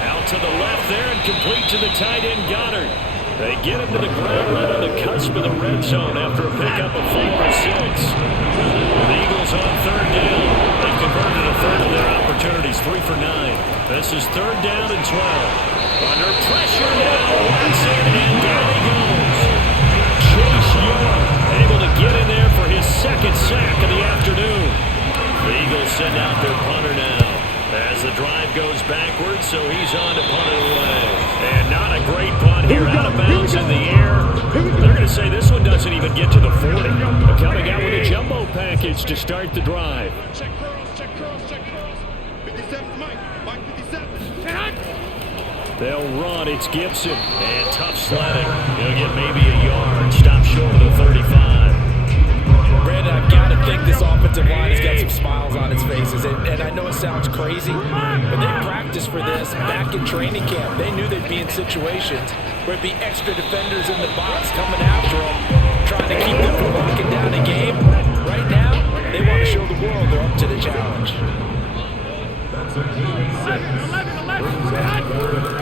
Out to the left there and complete to the tight end Goddard. They get him to the ground right on the cusp of the red zone after a pickup of 5 or 6. The Eagles on 3rd down. They've converted a third of their opportunities, 3 for 9. This is 3rd down and 12. Under pressure now, Watson, and down he goes. Chase Young able to get in there for his 2nd sack of the afternoon. The Eagles send out their punter now. As the drive goes backwards, so he's on to punt it away. And not a great punt here, out of bounds in the air. They're going to say this one doesn't even get to the 40. But coming out with a jumbo package to start the drive. Check curls. 57 Mike, Mike 57. They'll run, it's Gibson. And tough sledding. He'll get maybe a yard, stop short of the 35. Brandon, I've got to think this offensive line has got some smiles on its faces. And I know it sounds crazy, but they practiced for this back in training camp. They knew they'd be in situations where it'd be extra defenders in the box coming after them, trying to keep them from locking down the game. Right now, they want to show the world they're up to the challenge.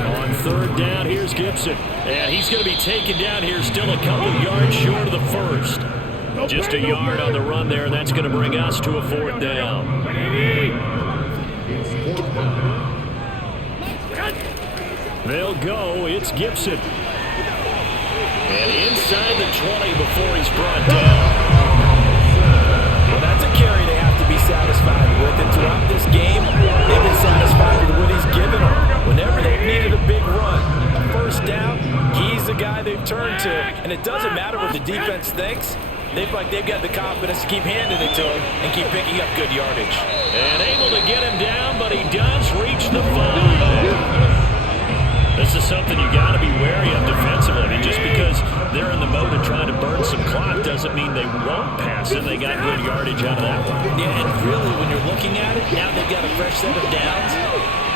On 3rd down, here's Gibson. And he's going to be taken down here, still a couple yards short of the 1st. Just a yard on the run there, and that's going to bring us to a 4th down. They'll go, it's Gibson. And inside the 20 before he's brought down. Well, that's a carry they have to be satisfied with. And throughout this game, they've been satisfied with what he's given them. Whenever they've needed a big run, a 1st down, he's the guy they've turned to. And it doesn't matter what the defense thinks. They've got the confidence to keep handing it to him and keep picking up good yardage. And able to get him down, but he does reach the 5. This is something you got to be wary of defensively. I mean, just because they're in the mode of trying to burn some clock doesn't mean they won't pass it. They got good yardage out of that one. Yeah, and really, when you're looking at it, now they've got a fresh set of downs.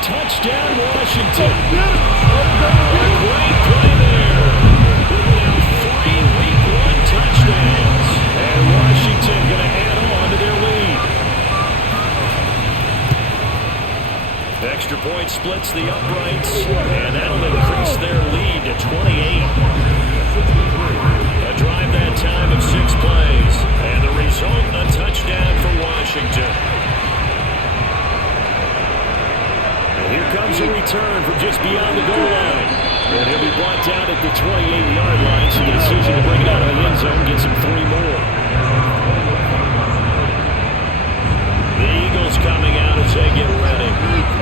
Touchdown, Washington. Great play there. Now 3 Week 1 touchdowns. And Washington going to add on to their lead. Extra point splits the uprights, and that'll increase their lead to 28. A drive that time of 6 plays, and the result, a touchdown for Washington. And here comes a return from just beyond the goal line. And he'll be brought down at the 28-yard line, so the decision to bring it out of the end zone gets him 3 more. The Eagles coming out as they get ready.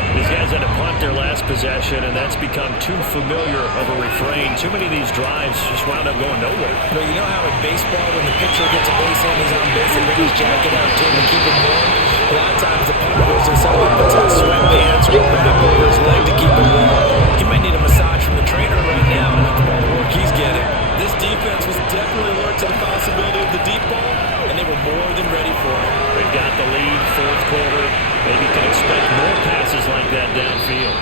These guys had to punt their last possession, and that's become too familiar of a refrain. Too many of these drives just wound up going nowhere. But you know how in baseball, when the pitcher gets a base hit, he's on base, they bring his jacket out to him and keep him warm? A lot of times the punter goes to somebody puts on sweatpants or a wrap over his leg to keep him warm. He might need a massage from the trainer right now from all the work he's getting. This defense was definitely alert to the possibility of the deep ball, and they were more than ready for it. They've got the lead, 4th quarter. Maybe you can expect more passes like that downfield.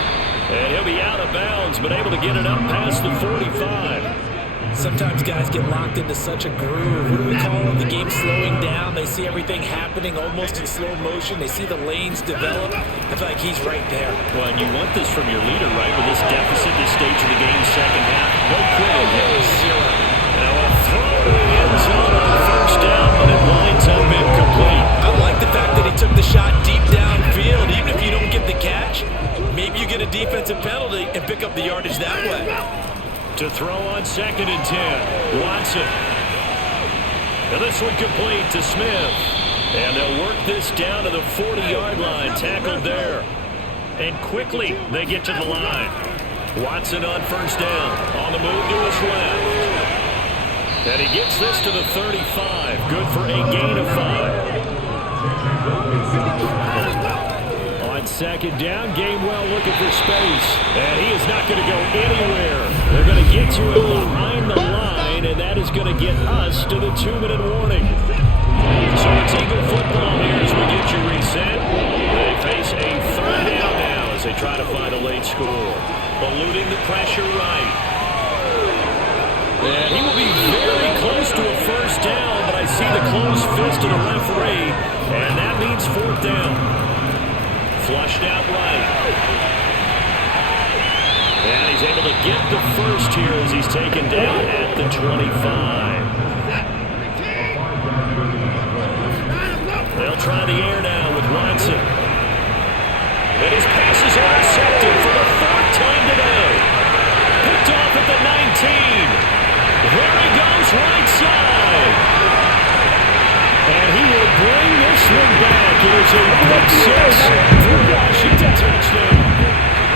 And he'll be out of bounds, but able to get it up past the 45. Sometimes guys get locked into such a groove. What do we call it? The game slowing down. They see everything happening almost in slow motion. They see the lanes develop. I feel like he's right there. Well, and you want this from your leader, right? With this deficit, this stage of the game, second half. No quitting here. Zero. Now a throw to the end zone on 1st down, but it winds up incomplete. I like the fact that he took the shot deep downfield. Even if you don't get the catch, maybe you get a defensive penalty and pick up the yardage that way. To throw on 2nd and 10. Watson. And this one complete to Smith. And they'll work this down to the 40-yard line. Tackled there. And quickly they get to the line. Watson on 1st down. On the move to his left. And he gets this to the 35. Good for a gain of 5. On 2nd down, Gainwell looking for space. And he is not going to go anywhere. They're going to get to him behind the line, and that is going to get us to the 2-minute warning. So it's Eagle football here as we get you reset. They face a 3rd down now as they try to find a late score. Eluding the pressure right. And he will be very close to a 1st down, but I see the closed fist of the referee, and that means 4th down. Flushed out right. And he's able to get the first here as he's taken down at the 25. They'll try the air now with Watson. And his pass is intercepted for the 4th time today. Picked off at the 19. There he goes, right side. And he will bring this one back. It is a quick 6 for Washington touchdown.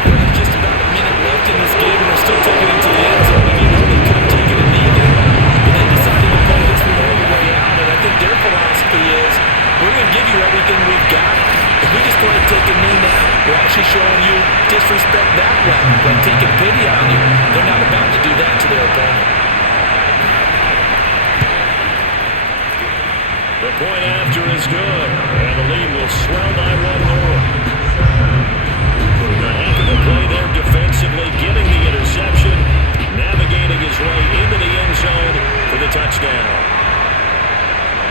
There's just about a minute left in this game, and they're still taking it to the end zone. And you know they could have taken a knee there, but they decided to play this one all the way out. And I think their philosophy is, we're going to give you everything we've got. If we just go ahead and take a knee now, we're actually showing you disrespect that way. Like taking pity on you. They're not about to do that to their opponent. The point after is good, and the lead will swell by 1 more. A heck of a play there defensively, getting the interception, navigating his way into the end zone for the touchdown.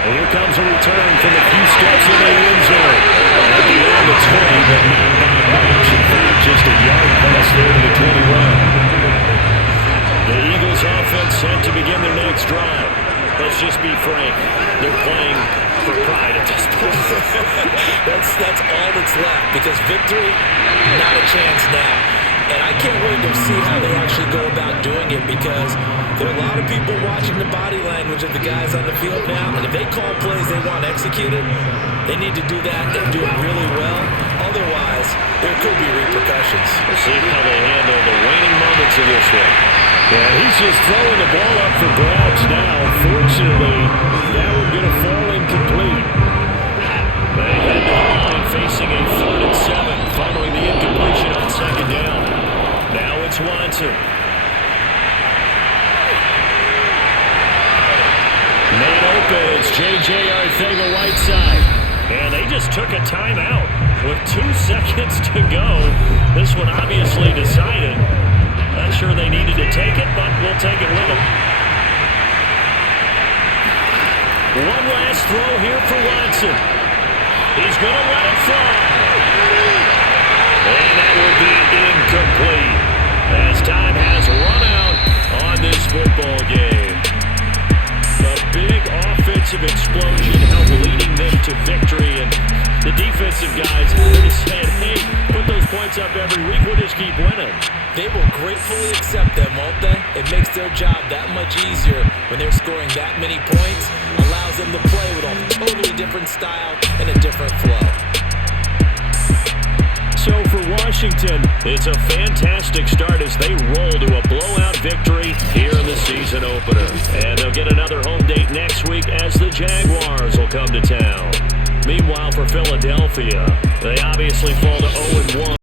And here comes a return from a few steps in the end zone. At the end, it's 20, but not by much. In fact, just a yard pass there to the 21. The Eagles offense set to begin their next drive. Let's just be frank. They're playing for pride at this point. That's all that's left, because victory, not a chance now. And I can't wait to see how they actually go about doing it, because there are a lot of people watching the body language of the guys on the field now, and if they call plays they want executed, they need to do that and do it really well. Otherwise, there could be repercussions. We'll see how they handle the waning moments of this one. Yeah, he's just throwing the ball up for grabs now. Fortunately, that one going to fall incomplete. They head to the line facing a 3rd and 7 following the incompletion on 2nd down. Now it's Watson. J.J. Arcega-Whiteside. And they just took a timeout with 2 seconds to go. This one obviously decided. Not sure they needed to take it, but we'll take it with them. One last throw here for Watson. He's going to let it fly. And that will be incomplete as time has run out on this football game. A big offensive explosion helped leading them to victory, and the defensive guys are just saying, hey, put those points up every week, we'll just keep winning. They will gratefully accept them, won't they? It makes their job that much easier when they're scoring that many points. Allows them to play with a totally different style and a different flow. So for Washington, it's a fantastic start as they roll to a blowout victory here in the season opener. And they'll get another home date next week as the Jaguars will come to town. Meanwhile, for Philadelphia, they obviously fall to 0-1.